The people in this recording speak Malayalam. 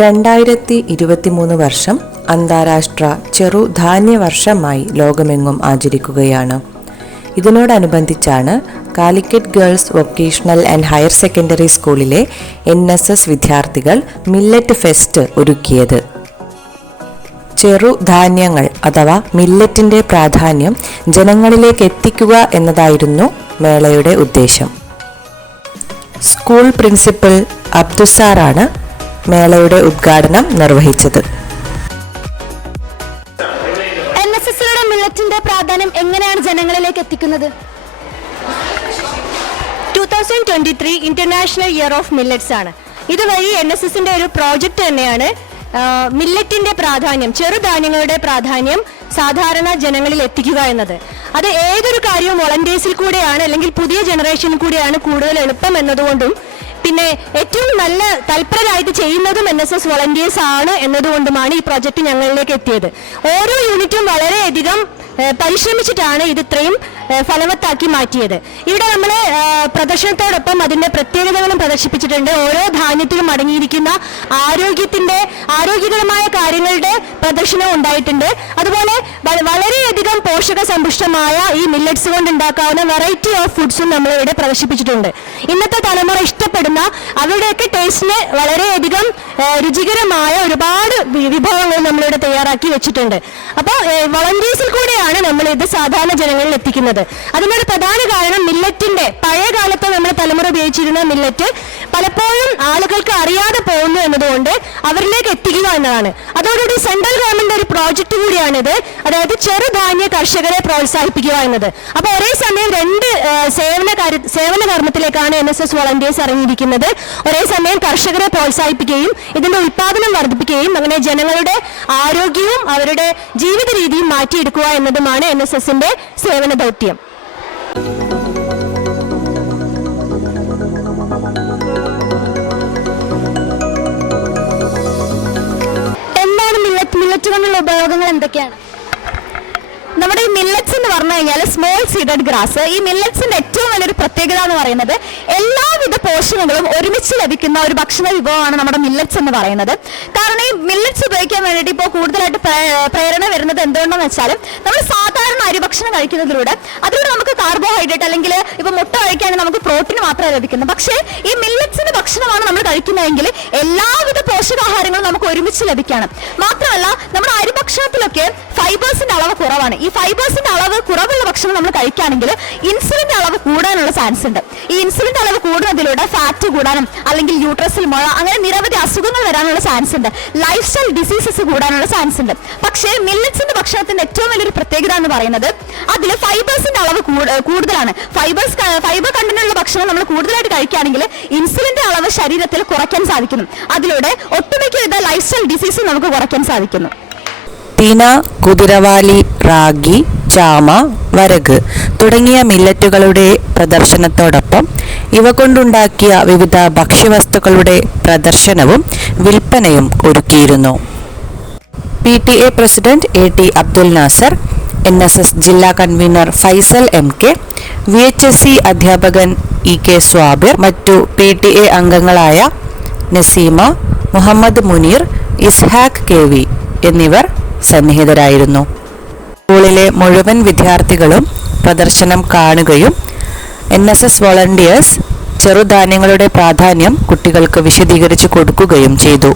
2023 വർഷം അന്താരാഷ്ട്ര ചെറുധാന്യ വർഷമായി ലോകമെങ്ങും ആചരിക്കുകയാണ്. ഇതിനോടനുബന്ധിച്ചാണ് Calicut girls vocational and higher secondary സ്കൂളിലെ NSS വിദ്യാർത്ഥികൾ മില്ലറ്റ് ഫെസ്റ്റ് ഒരുക്കിയത്. ചെറുധാന്യങ്ങൾ അഥവാ മില്ലറ്റിന്റെ പ്രാധാന്യം ജനങ്ങളിലേക്ക് എത്തിക്കുക എന്നതായിരുന്നു മേളയുടെ ഉദ്ദേശം. സ്കൂൾ പ്രിൻസിപ്പൽ അബ്ദുസാറാണ് മേളയുടെ ഉദ്ഘാടനം നിർവഹിച്ചത്. NSSയുടെ മില്ലറ്റിന്റെ പ്രാധാന്യം എങ്ങനെയാണ് ജനങ്ങളിലേക്ക് എത്തിക്കുന്നത്? 2023 ഇന്റർനാഷണൽ ഇയർ ഓഫ് മില്ലറ്റ്സ് ആണ്. ഇതുവഴി NSSന്റെ ഒരു പ്രോജക്റ്റ് തന്നെയാണ് മില്ലറ്റിന്റെ പ്രാധാന്യം, ചെറുധാന്യങ്ങളുടെ പ്രാധാന്യം സാധാരണ ജനങ്ങളിൽ എത്തിക്കുക എന്നത്. അത് ഏതൊരു കാര്യവും വോളണ്ടിയേഴ്സിൽ കൂടെയാണ്, അല്ലെങ്കിൽ പുതിയ ജനറേഷനിൽ കൂടെയാണ് കൂടുതൽ എളുപ്പം എന്നതുകൊണ്ടും, പിന്നെ ഏറ്റവും നല്ല തൽപരരായിട്ട് ചെയ്യുന്നതും NSS വോളണ്ടിയേഴ്സ് ആണ് എന്നതുകൊണ്ടുമാണ് ഈ പ്രോജക്റ്റ് ഞങ്ങളിലേക്ക് എത്തിയത്. ഓരോ യൂണിറ്റും വളരെയധികം പരിശ്രമിച്ചിട്ടാണ് ഇത് ഇത്രയും ഫലവത്താക്കി മാറ്റിയത്. ഇവിടെ നമ്മൾ പ്രദർശനത്തോടൊപ്പം അതിൻ്റെ പ്രത്യേകതകളും പ്രദർശിപ്പിച്ചിട്ടുണ്ട്. ഓരോ ധാന്യത്തിലും അടങ്ങിയിരിക്കുന്ന ആരോഗ്യകരമായ കാര്യങ്ങളുടെ പ്രദർശനം ഉണ്ടായിട്ടുണ്ട്. അതുപോലെ വളരെയധികം പോഷക സമ്പുഷ്ടമായ ഈ മില്ലറ്റ്സ് കൊണ്ട് ഉണ്ടാക്കാവുന്ന വെറൈറ്റി ഓഫ് ഫുഡ്സും നമ്മളിവിടെ പ്രദർശിപ്പിച്ചിട്ടുണ്ട്. ഇന്നത്തെ തലമുറ ഇഷ്ടപ്പെടുന്ന അവരുടെയൊക്കെ ടേസ്റ്റിന് വളരെയധികം രുചികരമായ ഒരുപാട് വിഭവങ്ങൾ നമ്മളിവിടെ തയ്യാറാക്കി വെച്ചിട്ടുണ്ട്. അപ്പോൾ വോളണ്ടിയേഴ്സിൽ കൂടെയാണ് നമ്മൾ ഇത് സാധാരണ ജനങ്ങളിൽ എത്തിക്കുന്നത്. അതിനൊരു പ്രധാന കാരണം മില്ലറ്റിന്റെ പഴയ കാലത്ത് നമ്മുടെ തലമുറ ഉപയോഗിച്ചിരുന്ന മില്ലറ്റ് പലപ്പോഴും ആളുകൾക്ക് അറിയാതെ പോകുന്നു എന്നതുകൊണ്ട് അവരിലേക്ക് എത്തിക്കുക എന്നതാണ്. അതോടുകൂടി സെൻട്രൽ ഗവൺമെന്റ് ഒരു പ്രോജക്റ്റ് കൂടിയാണിത്, അതായത് ചെറുധാന്യ കർഷകരെ പ്രോത്സാഹിപ്പിക്കുക എന്നത്. അപ്പോൾ ഒരേ സമയം രണ്ട് സേവന കർമ്മത്തിലേക്കാണ് NSS വോളണ്ടിയേഴ്സ് ഇറങ്ങിയിരിക്കുന്നത്. ഒരേ സമയം കർഷകരെ പ്രോത്സാഹിപ്പിക്കുകയും ഇതിന്റെ ഉൽപാദനം വർദ്ധിപ്പിക്കുകയും അങ്ങനെ ജനങ്ങളുടെ ആരോഗ്യവും അവരുടെ ജീവിത രീതിയും മാറ്റിയെടുക്കുക എന്നതുമാണ് NSSന്റെ സേവന ദൗത്യം. എന്താണ് മില്ലറ്റ് കൊണ്ടുള്ള ഉപയോഗങ്ങൾ എന്തൊക്കെയാണ്? നമ്മുടെ ഈ മില്ലറ്റ്സ് എന്ന് പറഞ്ഞു കഴിഞ്ഞാൽ സ്മോൾ സീഡഡ് ഗ്രാസ്. ഈ മില്ലറ്റ്സിന്റെ ഏറ്റവും വലിയൊരു പ്രത്യേകത എന്ന് പറയുന്നത് എല്ലാവിധ പോഷകങ്ങളും ഒരുമിച്ച് ലഭിക്കുന്ന ഒരു ഭക്ഷണ വിഭവമാണ് നമ്മുടെ മില്ലറ്റ്സ് എന്ന് പറയുന്നത്. കാരണം ഈ മില്ലറ്റ്സ് ഉപയോഗിക്കാൻ വേണ്ടിയിട്ട് ഇപ്പോൾ കൂടുതലായിട്ട് പ്രേരണ വരുന്നത് എന്തുകൊണ്ടെന്ന് വെച്ചാൽ, നമ്മൾ സാധാരണ അരിഭക്ഷണം കഴിക്കുന്നതിലൂടെ അതിലൂടെ നമുക്ക് കാർബോഹൈഡ്രേറ്റ് അല്ലെങ്കിൽ ഇപ്പോൾ മുട്ട കഴിക്കുകയാണെങ്കിൽ നമുക്ക് പ്രോട്ടീൻ മാത്രമേ ലഭിക്കുന്നത്. പക്ഷേ ഈ മില്ലറ്റ്സിന്റെ ഭക്ഷണമാണ് നമ്മൾ കഴിക്കുന്നതെങ്കിൽ എല്ലാവിധ പോഷകാഹാരങ്ങളും നമുക്ക് ഒരുമിച്ച് ലഭിക്കണം. മാത്രമല്ല നമ്മുടെ അരിഭക്ഷണത്തിലൊക്കെ ഫൈബേഴ്സിന്റെ അളവ് കുറവാണ്. ഈ ഫൈബേഴ്സിന്റെ അളവ് കുറവുള്ള ഭക്ഷണം നമ്മൾ കഴിക്കുകയാണെങ്കിൽ ഇൻസുലിന്റെ അളവ് കൂടാനുള്ള ചാൻസ് ഉണ്ട്. ഈ ഇൻസുലിന്റെ അളവ് കൂടുന്നതിലൂടെ ഫാറ്റ് കൂടാനും അല്ലെങ്കിൽ യൂട്രസിൽ മുഴ അങ്ങനെ നിരവധി അസുഖങ്ങൾ വരാനുള്ള ചാൻസ് ഉണ്ട്. ലൈഫ് സ്റ്റൈൽ ഡിസീസസ് കൂടാനുള്ള ചാൻസ് ഉണ്ട്. പക്ഷേ മില്ലറ്റ്സിന്റെ ഭക്ഷണത്തിന്റെ ഏറ്റവും വലിയൊരു പ്രത്യേകത എന്ന് പറയുന്നത് അതിൽ ഫൈബേഴ്സിന്റെ അളവ് കൂടുതലാണ്. ഫൈബർ കണ്ടന്റുള്ള ഭക്ഷണം നമ്മൾ കൂടുതലായിട്ട് കഴിക്കുകയാണെങ്കിൽ ഇൻസുലിന്റെ അളവ് ശരീരത്തിൽ കുറയ്ക്കാൻ സാധിക്കുന്നു. അതിലൂടെ ഒട്ടുമിക്ക ലൈഫ് സ്റ്റൈൽ ഡിസീസ് നമുക്ക് കുറയ്ക്കാൻ സാധിക്കുന്നു. തിന, കുതിരവാലി, റാഗി, ചാമ, വരക് തുടങ്ങിയ മില്ലറ്റുകളുടെ പ്രദർശനത്തോടൊപ്പം ഇവ കൊണ്ടുണ്ടാക്കിയ വിവിധ ഭക്ഷ്യവസ്തുക്കളുടെ പ്രദർശനവും വിൽപ്പനയും ഒരുക്കിയിരുന്നു. PTA president AT Abdul Nasar, NSS ജില്ലാ കൺവീനർ ഫൈസൽ MK, VHSC അധ്യാപകൻ EK സ്വാബിർ, മറ്റു PTA അംഗങ്ങളായ നസീമ, മുഹമ്മദ് മുനീർ, ഇസ്ഹാഖ് KV എന്നിവർ സന്നിഹിതരായിരുന്നു. സ്കൂളിലെ മുഴുവൻ വിദ്യാർത്ഥികളും പ്രദർശനം കാണുകയും NSS വോളണ്ടിയേഴ്സ് ചെറുധാന്യങ്ങളുടെ പ്രാധാന്യം കുട്ടികൾക്ക് വിശദീകരിച്ചു കൊടുക്കുകയും ചെയ്തു.